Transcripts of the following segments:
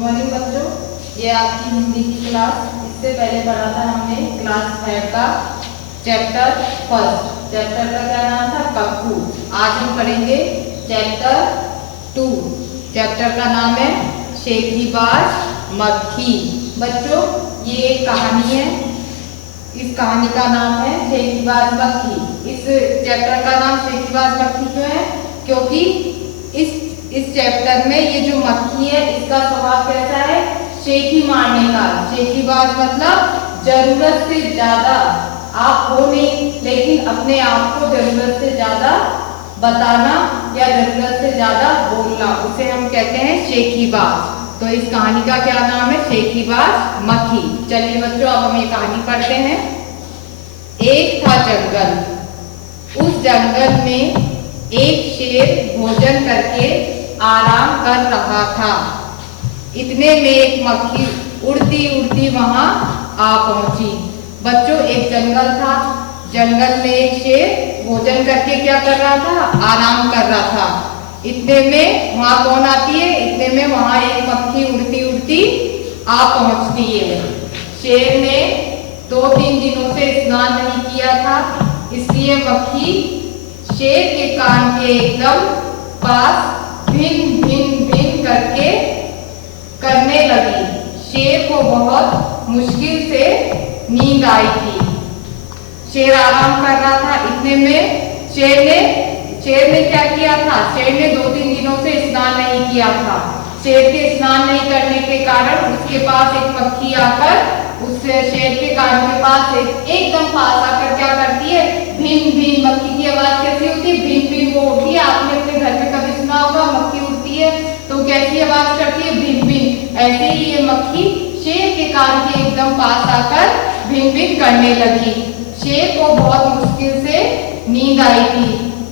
Good morning बच्चों, ये आपकी हिंदी की क्लास। इससे पहले पढ़ा था हमने क्लास 5 का चैप्टर फर्स्ट। चैप्टर का क्या नाम था? कक्कू। आज हम पढ़ेंगे चैप्टर 2। चैप्टर का नाम है शेखीबाज मक्खी। बच्चों, ये एक कहानी है। इस कहानी का नाम है शेखीबाज मक्खी। इस चैप्टर का नाम शेखीबाज मक्खी क्यों है? क्योंकि इस चैप्टर में ये जो मक्खी है इसका स्वभाव कैसा है? शेखी मारने का। शेखीबाज मतलब जरूरत से ज्यादा आप हो नहीं, लेकिन अपने आप को जरूरत से ज्यादा बताना या जरूरत से ज्यादा बोलना, उसे हम कहते हैं शेखीबाज। तो इस कहानी का क्या नाम है? शेखीबाज मक्खी। चलिए बच्चों, अब हम ये कहानी पढ़ते हैं। एक था जंगल। उस जंगल में एक शेर भोजन करके आराम कर रहा था। इतने में एक मक्खी उड़ती उड़ती वहां आ पहुंची। बच्चों, एक जंगल था। जंगल में एक शेर भोजन करके क्या कर रहा था? आराम कर रहा था। इतने में वहां कौन आती है? इतने में वहां एक मक्खी उड़ती उड़ती आ पहुंचती है। शेर ने 2-3 दिनों से स्नान नहीं किया था, इसलिए मक्खी शेर के कान के एकदम पास भिन भिन भिन करके करने लगी। शेर को बहुत मुश्किल से नींद आई थी। शेर आराम कर रहा था। इतने में शेर ने क्या किया था? शेर ने 2-3 दिनों से स्नान नहीं किया था। शेर के स्नान नहीं करने के कारण उसके पास एक मक्खी आकर उस शेर के कान के पास एकदम पास आकर क्या करती है? भिन भिन। मक्खी की आवाज कैसी होती है? भिन भिन वो होती है। आपने अपने घर में कभी सुना होगा, मक्खी उड़ती है तो कैसी आवाज करती है? भिन भिन। ऐसे ही ये मक्खी शेर के कान के एकदम पास आकर भिन भिन करने लगी। शेर को बहुत मुश्किल से नींद आई थी।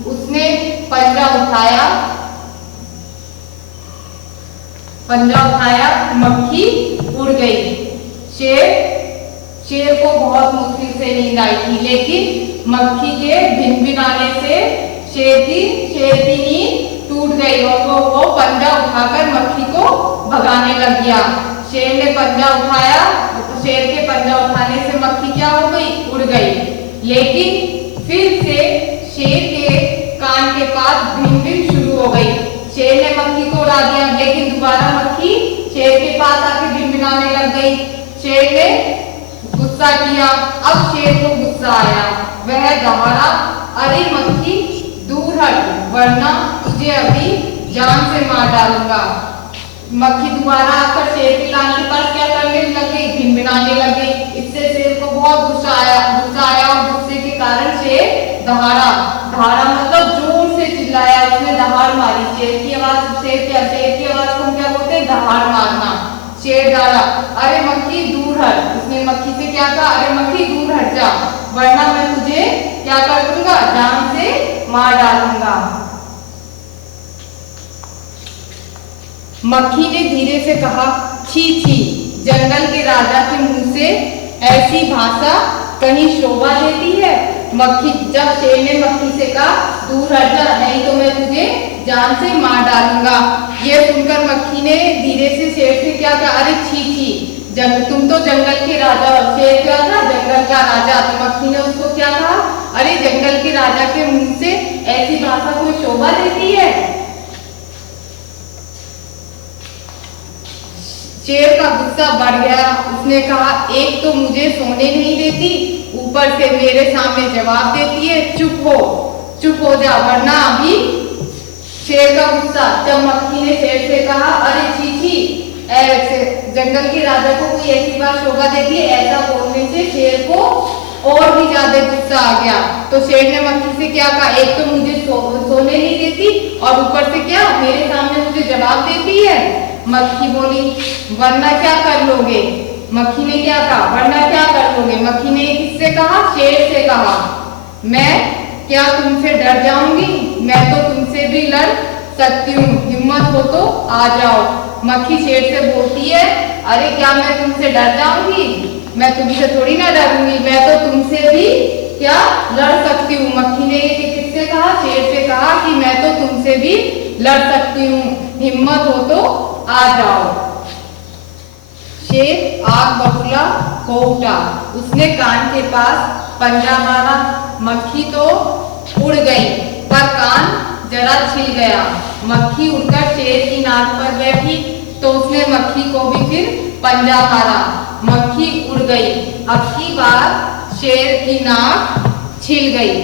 उसने पंजा उठाया, मक्खी उड़ गई। शेर को बहुत मुश्किल से नींद आई थी, लेकिन मक्खी के भिन भिन आने से शेर की नींद टूट गई और वो पंजा उठाकर मक्खी को भगाने लग गया। शेर ने पंजा उठाया। शेर के पंजा उठाने से मक्खी क्या हो गई? उड़ गई। लेकिन फिर से शेर के कान के पास भिन भिन शुरू हो गई। शेर ने मक्खी को उड़ा दिया, लेकिन दोबारा मक्खी शेर के पास आके भिनभिनाने लग गई। शेर ने गुस्सा किया। अब शेर को गुस्सा आया। वह दहाड़ा, अरे मक्खी दूर हट, वरना तुझे अभी जान से मार डालूंगा। मक्खी दोबारा आकर शेर के कान के पास क्या करने लग गई? भिनभिनाने लग गई। इससे शेर को बहुत गुस्सा आया और गुस्से के कारण शेर दहाड़ा मतलब जोर से चिल्लाया। उसने दहाड़ मारी। शेर की आवाज को हम क्या बोलते हैं? दहाड़ मारना। शेर दहाड़ा, अरे मक्खी दूर हट। उसने मक्खी से क्या कहा? अरे मक्खी दूर हट जा, वरना मैं तुझे क्या कर दूंगा? जान से मार डालूंगा। मक्खी ने धीरे से कहा, छी छी, जंगल के राजा के मुंह से ऐसी भाषा कहीं शोभा देती है। जब शेर ने मक्खी से कहा दूर हट जा, नहीं तो मैं तुझे जान से मार डालूंगा। ये सुनकर मक्खी ने धीरे से शेर से क्या कहा? अरे छी छी, तुम तो जंगल के राजा हो। शेर क्या था? जंगल का राजा। तो मक्खी ने उसको क्या कहा? अरे जंगल के राजा के मुंह से ऐसी भाषा कोई शोभा देती है? शेर का गुस्सा बढ़ गया। उसने कहा, एक तो मुझे सोने नहीं देती, ऊपर से मेरे सामने जवाब देती है। चुप हो जा, वरना अभी। शेर का गुस्सा। जब मक्खी ने शेर से कहा, अरे छी छी, जंगल के राजा को कोई ऐसी बात शोभा देती है, ऐसा बोलने से शेर को और भी ज्यादा गुस्सा आ गया। तो शेर ने मक्खी से क्या कहा? एक तो मुझे सोने नहीं देती और ऊपर से क्या मेरे सामने मुझे जवाब देती है। मक्खी बोली, वरना क्या कर लोगे? मक्खी ने क्या कहा? वरना क्या कर लोगे? मक्खी ने किससे कहा? शेर से कहा। मैं क्या तुमसे डर जाऊंगी? मैं तो तुमसे भी लड़ सकती हूँ, हिम्मत हो तो आ जाओ। मक्खी शेर से बोलती है, अरे क्या मैं तुमसे डर जाऊंगी? मैं तुमसे थोड़ी ना डरूंगी, मैं तो तुमसे भी क्या लड़ सकती हूँ। मक्खी ने किससे कहा? शेर से कहा कि मैं तो तुमसे भी लड़ सकती हूँ, हिम्मत हो तो आ जाओ। शेर आग बबूला हो उठा, उसने कान के पास पंजा मारा, मक्खी तो उड़ गई पर कान जरा छिल गया। मक्खी उड़कर शेर की नाक पर बैठी तो उसने मक्खी को भी फिर पंजा मारा, मक्खी उड़ गई। अब की बार शेर की नाक छिल गई।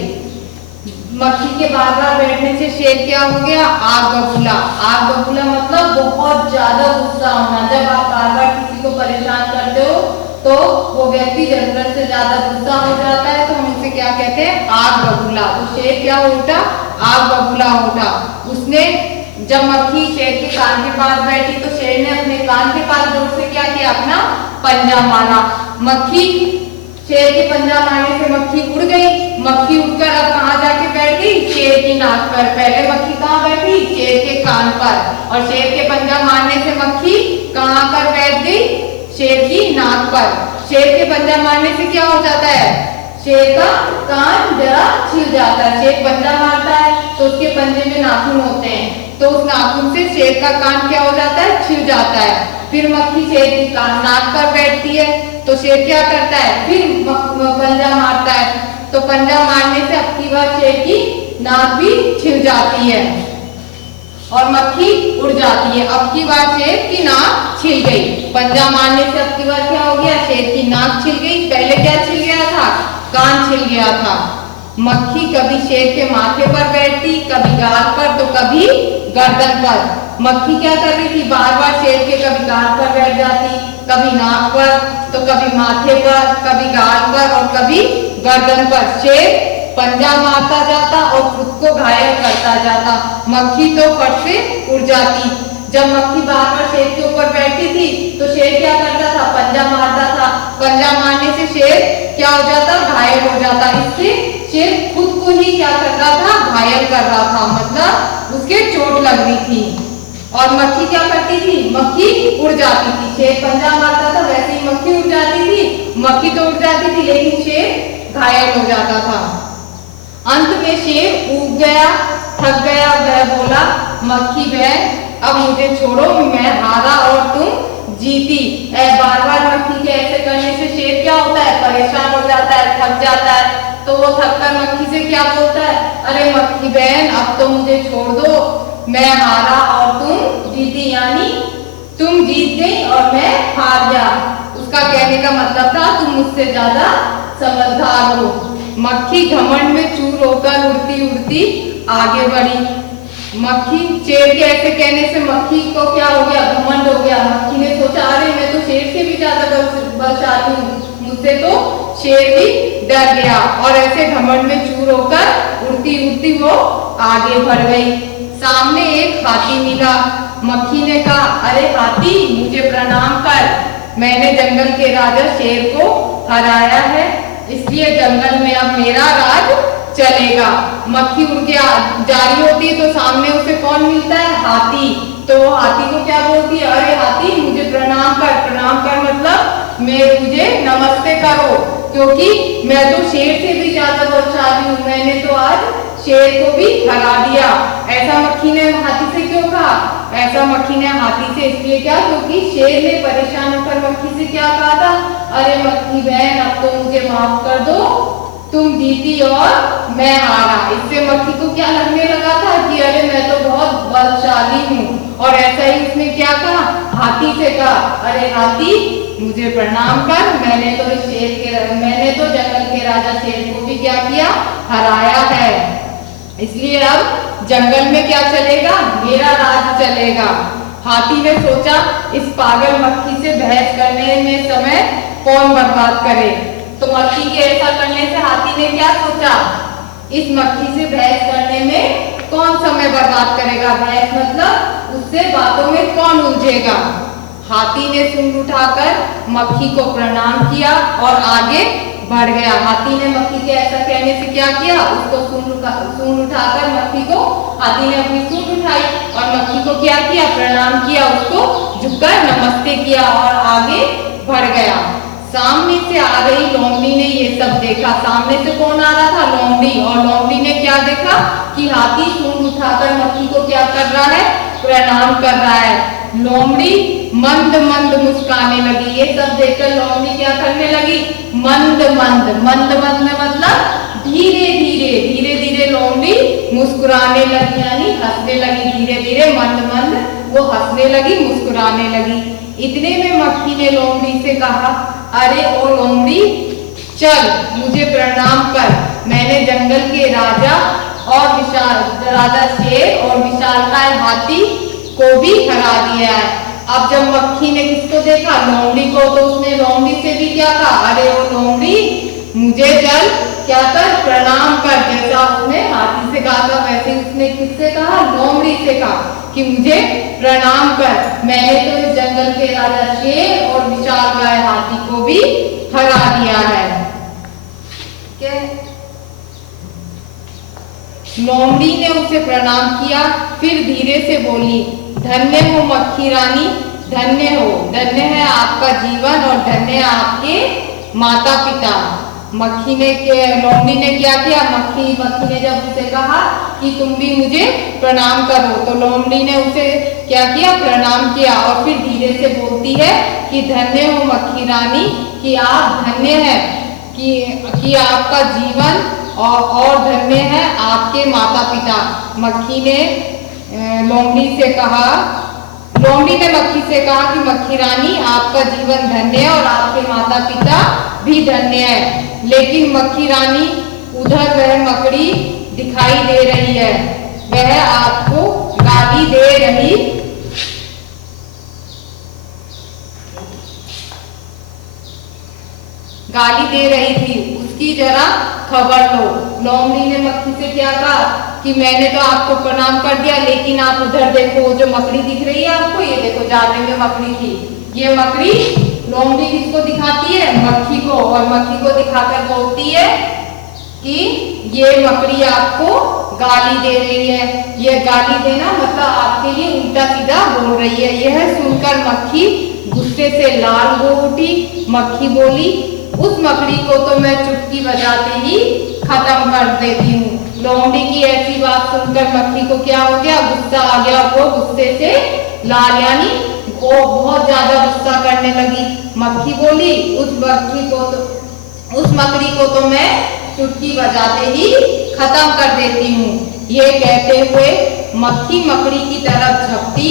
मक्खी के बार बार बैठने से शेर क्या हो गया? आग बबूला। आग बबूला मतलब बहुत ज्यादा गुस्सा होना। जब आप बार बार किसी को परेशान करते हो तो वो व्यक्ति जरूरत से ज्यादा गुस्सा हो जाता है, तो हम उसे क्या कहते हैं? आग बबूला। तो शेर क्या हो उठा? आग बबूला हो उठा। उसने जब मक्खी शेर के कान के पास बैठी तो शेर ने अपने कान के पास जोर से क्या किया? अपना पंजा मारा। मक्खी शेर के पंजा मारने से मक्खी उड़ गई। मक्खी उड़कर अब कहाँ जाके बैठ गई? शेर की नाक पर। पहले मक्खी कहाँ बैठी? शेर के कान पर। और शेर के पंजा मारने से मक्खी कहाँ पर बैठ गई? शेर की नाक पर। शेर के पंजा मारने से क्या हो जाता है? शेर का कान जरा छिल जाता है। शेर पंजा मारता है तो उसके पंजे में नाखून होते हैं, तो उस नाखून से शेर का कान क्या हो जाता है? छिल जाता है। फिर मक्खी शेर की नाक पर बैठती है तो शेर क्या करता है? फिर पंजा मारता है, तो पंजा मारने से अब की बार शेर की नाक भी छिल जाती है और मक्खी उड़ जाती है। अब की बार शेर की नाक छिल गई। पंजा मारने से अब की बार क्या हो गया? शेर की नाक छिल गई। पहले क्या छिल गया था? कान छिल गया था। मक्खी कभी शेर के माथे पर बैठती, कभी गाल पर तो कभी गर्दन पर। मक्खी क्या कर रही थी? बार बार शेर के कभी गाल पर बैठ जाती, कभी नाक पर, तो कभी माथे पर, कभी गाल पर और कभी गर्दन पर। शेर पंजा मारता जाता और खुद को घायल करता जाता। मक्खी तो फट से उड़ जाती। जब मक्खी बार बार शेर के ऊपर बैठती थी तो शेर क्या करता था? पंजा मारता था। पंजा मारने से शेर क्या हो जाता? घायल हो जाता। इससे शेर खुद को ही क्या कर रहा था? घायल कर रहा था, मतलब उसके चोट लग रही थी। और मक्खी क्या करती थी? मक्खी उड़ जाती थी। शेर पंजा मारता था, वैसे ही मक्खी उड़ जाती थी। मक्खी तो उड़ जाती थी लेकिन शेर घायल हो जाता था। अंत में शेर ऊब गया, थक गया। वह बोला, मक्खी बहन अब मुझे छोड़ो, मैं हारा और तुम जीती। बार बार मक्खी के ऐसे करने से शेर क्या होता है? परेशान हो जाता है, थक जाता है। तो वो थककर मक्खी से क्या बोलता है? अरे मक्खी बहन अब तो मुझे छोड़ दो, मैं हारा और तुम जीती, यानी तुम जीत गई और मैं हार गया। उसका कहने का मतलब था तुम मुझसे ज्यादा समझदार हो। मक्खी घमंड में चूर होकर उड़ती उड़ती आगे बढ़ी। मक्खी शेर के ऐसे कहने से मक्खी को क्या हो गया? घमंड हो गया। मक्खी ने सोचा, अरे मैं तो शेर से भी ज्यादा बलशाली हूँ, मुझसे तो शेर भी डर गया। और ऐसे घमंड में चूर होकर उड़ती उड़ती वो आगे बढ़ गई। सामने एक हाथी मिला। मक्खी ने कहा, अरे हाथी मुझे प्रणाम कर, मैंने जंगल के राजा शेर को हराया है, इसलिए जंगल में अब मेरा राज चलेगा। मक्खी उड़ के जा रही होती है तो सामने उसे कौन मिलता है? हाथी। तो हाथी को क्या बोलती है? अरे हाथी मुझे प्रणाम कर। प्रणाम कर मतलब मुझे नमस्ते करो, क्योंकि मैं तो शेर से भी ज्यादा बलशाली हूँ, मैंने तो आज शेर को भी हरा दिया। ऐसा मक्खी ने हाथी से क्यों कहा? ऐसा मक्खी ने हाथी से इसलिए क्या? क्योंकि शेर ने परेशान होकर मक्खी से क्या कहा था? अरे मक्खी बहन अब तो मुझे माफ कर दो, तुम जीती और मैं हारा। इससे मक्खी को क्या लगने लगा था कि अरे मैं तो बहुत बलशाली हूँ। और ऐसा ही उसने क्या कहा? हाथी से कहा, अरे हाथी मुझे प्रणाम कर, मैंने तो जंगल के राजा शेर को भी क्या किया? हराया है, इसलिए अब जंगल में क्या चलेगा? मेरा राज चलेगा। हाथी ने सोचा, इस पागल मक्खी से बहस करने में समय कौन बर्बाद करे। तो मक्खी के ऐसा करने से हाथी ने क्या सोचा? इस मक्खी से बहस करने में कौन समय बर्बाद करेगा? बहस मतलब उससे बातों में कौन उलझेगा। हाथी ने सूंड उठाकर मक्खी को प्रणाम किया और आगे बढ़ गया। हाथी ने मक्खी के ऐसा कहने से क्या किया? उसको सूंड उठाकर मक्खी को, हाथी ने अपनी सूंड उठाई और मक्खी को क्या किया? प्रणाम किया, उसको झुककर नमस्ते किया और आगे बढ़ गया। सामने से आ रही लोमड़ी ने ये सब देखा। सामने से कौन आ रहा था? लोमड़ी। और लोमड़ी ने क्या देखा कि हाथी सूंड उठाकर मक्खी को क्या कर रहा है? प्रणाम कर रहा है। लोमड़ी मंद मंद मुस्कुराने लगी। ये सब देखकर लोमड़ी क्या करने लगी? मंद मंद, मंद मंद में मतलब धीरे धीरे, धीरे धीरे लोमड़ी मुस्कुराने लगी, यानी हंसने लगी। धीरे धीरे मंद मंद वो हंसने लगी, मुस्कुराने लगी। इतने में मक्खी ने लोमड़ी से कहा, अरे ओ लोमड़ी, चल मुझे प्रणाम कर, मैंने जंगल के राजा और राजा शेर और विशालकाय हाथी को भी हरा दिया है। अब जब मक्खी ने किसको देखा? लोमड़ी को, तो उसने लोमड़ी से भी क्या कहा? अरे ओ लोमड़ी, मुझे चल क्या कर, प्रणाम कर। जैसा उसने हाथी से कहा था वैसे उसने किससे कहा? लोमड़ी से कहा कि मुझे प्रणाम कर, मैंने तो इस जंगल के राजा शेर और विशालकाय हाथी को भी हरा दिया है। लोमड़ी ने उसे प्रणाम किया, फिर धीरे से बोली, धन्य हो मक्खी रानी, धन्य हो, धन्य है आपका जीवन और धन्य है आपके माता पिता। मक्खी ने लोमड़ी ने क्या किया? मक्खी ने जब उसे कहा कि तुम भी मुझे प्रणाम करो, तो लोमड़ी ने उसे क्या किया? प्रणाम किया। और फिर धीरे से बोलती है कि धन्य हो मक्खी रानी, कि आप धन्य है, कि आपका जीवन और धन्य है आपके माता पिता। मक्खी ने लोमड़ी से कहा, लोमड़ी ने मक्खी से कहा कि मक्खी रानी, आपका जीवन धन्य है और आपके माता पिता भी धन्य है। लेकिन मक्खी रानी, उधर वह मकड़ी दिखाई दे रही है, वह आपको गाली दे रही थी, उसकी जरा खबर लो। लोमड़ी ने मक्खी से क्या कहा कि मैंने तो आपको प्रणाम कर दिया, लेकिन आप उधर देखो, जो मकड़ी दिख रही है आपको, ये देखो जाले में मकड़ी थी। ये मकड़ी लोमड़ी किसको दिखाती है? मक्खी को। और मक्खी को दिखाकर बोलती है कि ये मकड़ी आपको गाली दे रही है। ये गाली देना मतलब आपके लिए उल्टा सीधा बोल रही है। यह सुनकर मक्खी गुस्से से लाल हो उठी। मक्खी बोली, उस मकड़ी को तो मैं चुटकी बजाते ही खत्म कर देती हूँ। लोमड़ी की ऐसी बात सुनकर मक्खी को क्या हो गया? गुस्सा आ गया। वो गुस्से से लाल, यानी वो बहुत ज्यादा गुस्सा करने लगी। मक्खी बोली, उस मकड़ी को तो मैं चुटकी बजाते ही खत्म कर देती हूँ। ये कहते हुए मक्खी मकड़ी की तरफ झपटी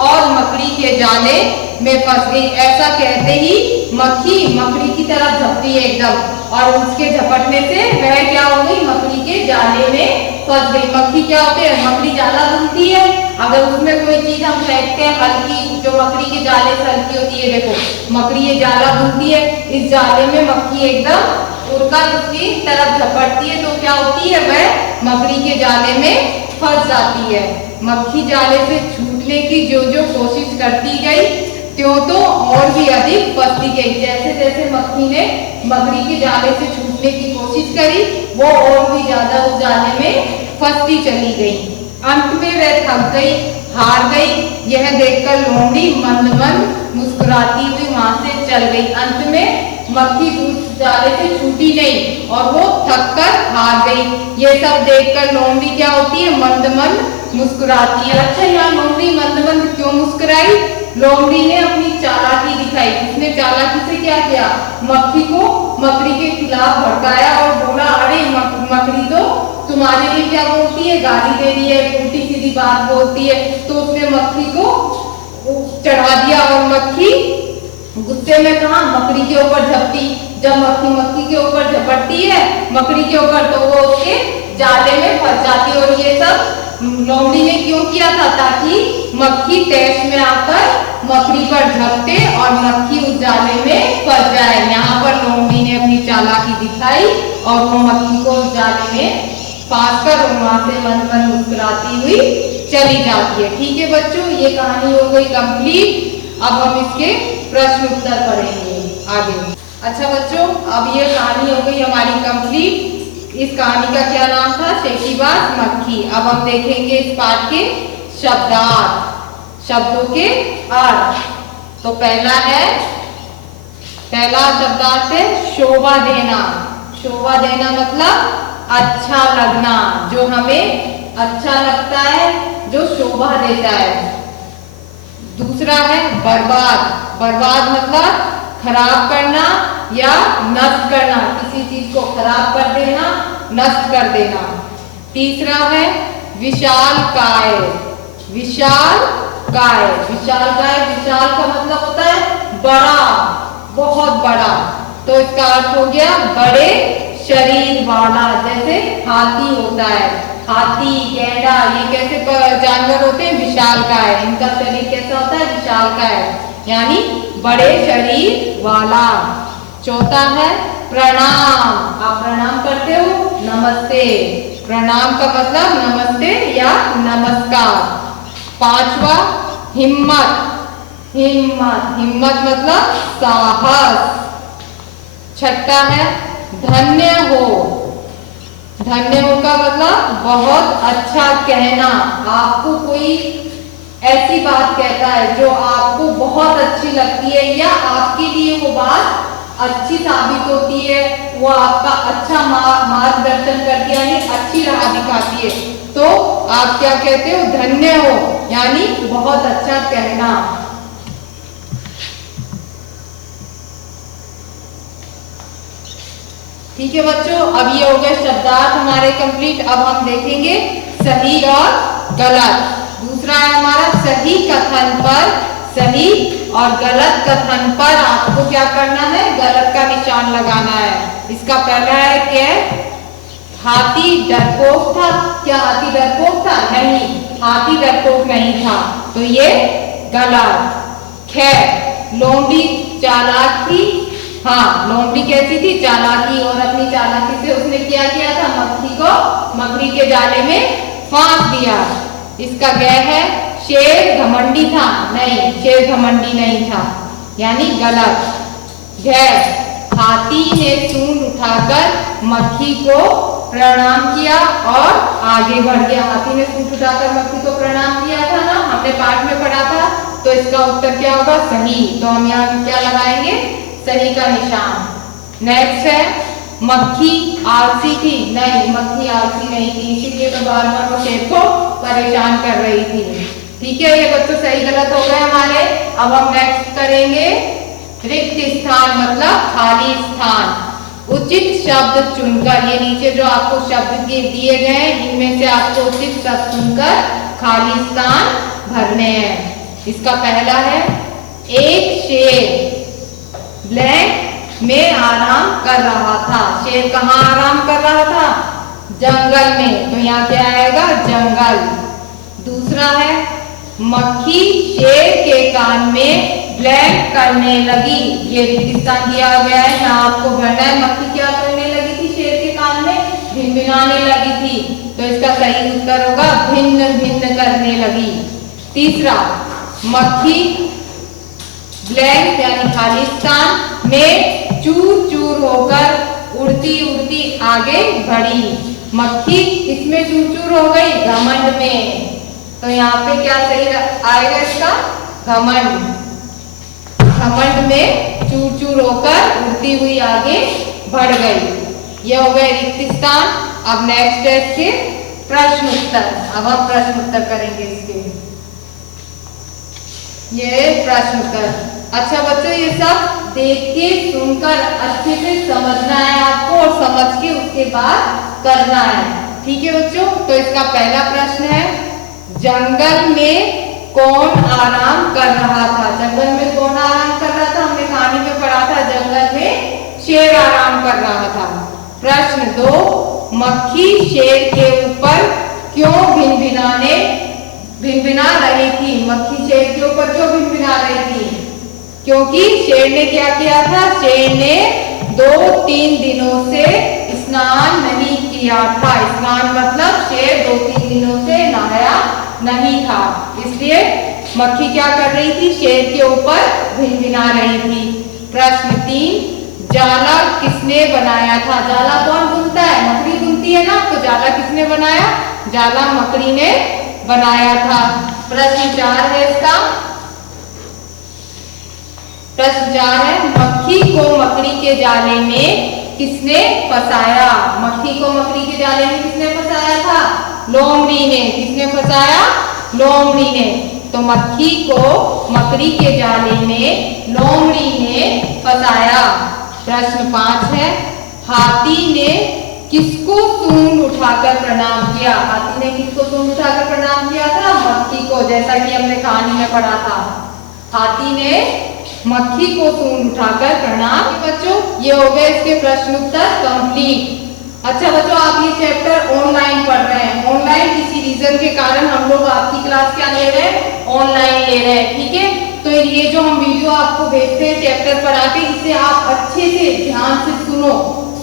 और मकड़ी के जाले में फंस गई। ऐसा कहते ही मक्खी मकड़ी की तरफ झपटी एकदम, और उसके झपटने से वह क्या हो गई? मकड़ी के जाले में फंस गई। मक्खी क्या होती है? मकड़ी जाला बुनती है। अगर उसमें कोई चीज हम फेंकते हैं हल्की, जो मकड़ी के जाले से हल्की होती है, देखो मकड़ी ये जाला बुनती है, इस जाले में मक्खी एकदम उड़कर उसकी तरफ झपटती है, तो क्या होती है? वह मकड़ी के जाले में फंस जाती है। मक्खी जाले से छूटने की जो कोशिश करती गई, त्यों तो और भी अधिक फंसती गई। जैसे जैसे मक्खी ने मकड़ी के जाले से छूटने की कोशिश करी, वो और भी ज्यादा उस जाले में फंसती चली गई। अंत में वह थक गई, हार गई। यह देखकर लोमड़ी मंद मंद मुस्कुराती हुई वहां से चल गई। अंत में मक्खी उस जाले से छूटी नहीं और वो थक कर हार गई। ये सब देखकर लोमड़ी क्या होती है? मंद मंद मुस्कुराती है। अच्छा, यहाँ लोमड़ी मंद मंद क्यों मुस्कुराई? लोमड़ी ने अपनी चालाकी दिखाई। उसने चालाकी से क्या किया? मक्खी को मकड़ी के खिलाफ भड़काया और बोला, अरे मकड़ी तो तुम्हारे लिए क्या बोलती है? गाली दे रही है, उल्टी सीधी बात बोलती है। तो उसने मक्खी को चढ़ा दिया और मक्खी गुस्से में कहा मकड़ी के ऊपर झपटी। जब मक्खी के ऊपर झपटती है मकड़ी के ऊपर, तो वो उसके जाले में फंस जाती है। और ये सब लोमड़ी ने क्यों किया था? ताकि मक्खी तैश में आकर मकड़ी पर झपटे और मक्खी उस जाले में फंस जाए। यहाँ पर लोमड़ी ने अपनी चालाकी दिखाई और वो मक्खी को उस जाले में फांस कर वहां से मन मन मुस्कुराती हुई चली जाती है। ठीक है बच्चों, ये कहानी हो गई कंप्लीट। अब हम इसके प्रश्न उत्तर पढ़ेंगे आगे। अच्छा बच्चों, अब ये कहानी हो गई हमारी कंप्लीट। इस कहानी का क्या नाम था? शेखीबाज मक्खी। अब हम देखेंगे इस पाठ के शब्दार्थ, शब्दों के अर्थ। तो पहला शब्दार्थ है शोभा देना। शोभा देना मतलब अच्छा लगना, जो हमें अच्छा लगता है, जो शोभा देता है। दूसरा है बर्बाद। बर्बाद मतलब खराब करना या नष्ट करना, किसी चीज को खराब कर देना, नष्ट कर देना। तीसरा है विशालकाय। विशालकाय, विशालकाय, विशाल का मतलब होता है बड़ा, बहुत बड़ा। तो इसका अर्थ हो गया बड़े शरीर वाला। जैसे हाथी होता है, हाथी, गैंडा, ये कैसे जानवर होते हैं? विशालकाय। इनका शरीर कैसा होता है? विशालकाय, यानी बड़े शरीर वाला। चौथा है प्रणाम। आप प्रणाम करते हो? नमस्ते। प्रणाम का मतलब नमस्ते या नमस्कार। पांचवा हिम्मत। हिम्मत, हिम्मत मतलब साहस। छठा है धन्य हो। धन्य हो का मतलब बहुत अच्छा कहना। आपको कोई ऐसी बात कहता है जो आपको बहुत अच्छी लगती है या आपके लिए वो बात अच्छी साबित होती है, वो आपका अच्छा मार्गदर्शन करती है, यानी अच्छी राह दिखाती है, तो आप क्या कहते हो? धन्य हो, यानी बहुत अच्छा कहना। ठीक है बच्चों, अब ये हो गए शब्दार्थ हमारे कंप्लीट। अब हम देखेंगे सही और गलत। दूसरा है हमारा सही कथन पर, सही और गलत कथन पर आपको क्या करना है? गलत का निशान लगाना है। इसका पहला है क्या? हाथी डरपोक था। क्या हाथी डरपोक था? नहीं, हाथी डरपोक नहीं था, तो ये गलत। खैर, लोमड़ी चालाक थी। हाँ, लोमड़ी कैसी थी? चालाकी, और अपनी चालाकी से उसने क्या किया था? मक्खी को मकड़ी के जाले में फांस दिया। इसका गै है शेर घमंडी था। नहीं, शेर घमंडी नहीं था, यानी गलत। गैर, हाथी ने सूंड उठाकर मक्खी को प्रणाम किया और आगे बढ़ गया। हाथी ने सूंड उठाकर मक्खी को प्रणाम किया था ना, हमने पाठ में पढ़ा था, तो इसका उत्तर क्या होगा? सही। तो हम यहाँ क्या लगाएंगे? सही का निशान। नेक्स्ट है मक्खी आलसी थी। नहीं, मक्खी आलसी नहीं थी, इसीलिए तो बार बार वो शेर को परेशान कर रही थी। ठीक है, ये बच्चों सही गलत हो गए हमारे। अब हम नेक्स्ट करेंगे रिक्त स्थान मतलब खाली स्थान। उचित शब्द चुनकर, ये नीचे जो आपको शब्द दिए गए हैं, इनमें से आपको उचित शब्द चुनकर खाली स्थान भरने हैं। इसका पहला है एक शेर ब्लैंक में आराम कर रहा था। शेर कहाँ आराम कर रहा था? जंगल में, तो यहाँ क्या आएगा? जंगल। दूसरा है मक्खी शेर के कान में ब्लैंक करने लगी। ये रिक्त स्थान दिया गया है, यहाँ आपको भरना है। मक्खी क्या करने लगी थी? शेर के कान में भिनभिनाने लगी थी, तो इसका सही उत्तर होगा भिन्न भिन्न करने लगी। तीसरा, मक्खी ब्लैंक यानी खाली स्थान में चूर चूर होकर उड़ती उड़ती आगे बढ़ी। मक्खी इसमें चूर चूर हो गई? घमंड में, तो यहाँ पे क्या सही आएगा इसका? घमंड। घमंड में चूर चूर होकर उड़ती हुई आगे बढ़ गई। ये हो गए रिक्त स्थान। अब नेक्स्ट है इसके प्रश्न उत्तर। अब हम प्रश्न उत्तर करेंगे इसके। ये प्रश्न उत्तर। अच्छा बच्चों, ये सब देख के सुनकर अच्छे से समझना है आपको, और समझ के उसके बाद करना है। ठीक है बच्चों, तो इसका पहला प्रश्न है जंगल में कौन आराम कर रहा था? जंगल में कौन आराम कर रहा था? हमने कहानी में पढ़ा था, जंगल में शेर आराम कर रहा था। प्रश्न 2, मक्खी शेर के ऊपर क्यों भिनभिना रही थी? मक्खी शेर के ऊपर क्यों भिनभिना रही थी? क्योंकि शेर ने क्या किया था? शेर ने 2-3 दिनों से स्नान नहीं किया था। स्नान मतलब शेर 2-3 दिनों से नहाया नहीं था, इसलिए मक्खी क्या कर रही थी? शेर के ऊपर भिनभिना रही थी। प्रश्न 3, जाला किसने बनाया था? जाला कौन बुनता है? मकड़ी बुनती है ना, तो जाला किसने बनाया? जाला मकड़ी ने बनाया था। प्रश्न 4 है इसका। प्रश्न 4 है मक्खी को मकड़ी के जाले में किसने फंसाया? मक्खी को मकड़ी के जाले में किसने फंसाया था? लोमड़ी ने। किसने फंसाया? लोमड़ी ने। तो मक्खी को मकड़ी के जाले में लोमड़ी ने फंसाया। प्रश्न 5 है, हाथी ने किसको सूंड उठाकर प्रणाम किया? हाथी ने किसको सूंड उठाकर प्रणाम किया था? मक्खी को, जैसा कि हमने कहानी में पढ़ा था। हाथी ने मक्खी को सूंड उठाकर प्रणाम। बच्चों ये हो गए इसके प्रश्न उत्तर कंप्लीट। अच्छा बच्चों, आप ये चैप्टर ऑनलाइन पढ़ रहे हैं। ऑनलाइन किसी रीजन के कारण हम लोग आपकी क्लास क्या ले रहे हैं? ऑनलाइन ले रहे हैं, ठीक है। तो ये जो हम वीडियो आपको भेजते हैं चैप्टर पढ़ा के, इसे आप अच्छे से ध्यान से सुनो।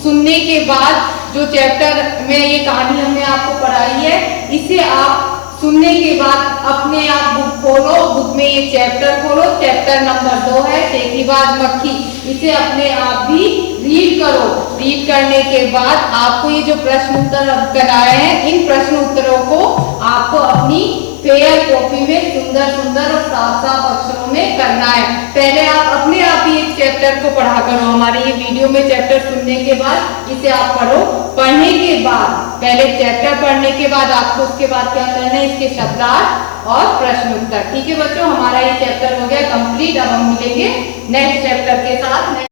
सुनने के बाद जो चैप्टर में ये कहानी हमने आपको पढ़ाई है, इसे आप सुनने के बाद अपने आप बुक खोलो, बुक में ये चैप्टर खोलो। चैप्टर नंबर 2 है टेकीबाज मक्खी। इसे अपने आप भी रीड करो। रीड करने के बाद आपको ये जो प्रश्न उत्तर कराए हैं, इन प्रश्न उत्तरों को आपको अपनी फेयर कॉपी में सुंदर सुंदर और साफ साफ अक्षरों में करना है। पहले आप अपने आप ही एक चैप्टर को पढ़ा करो। हमारे ये वीडियो में चैप्टर सुनने के बाद इसे आप पढ़ो। पढ़ने के बाद, पहले चैप्टर पढ़ने के बाद आपको उसके बाद क्या करना है? इसके शब्दार्थ और प्रश्न उत्तर। ठीक है बच्चों, हमारा ये चैप्टर हो गया कंप्लीट। अब हम मिलेंगे नेक्स्ट चैप्टर के साथ।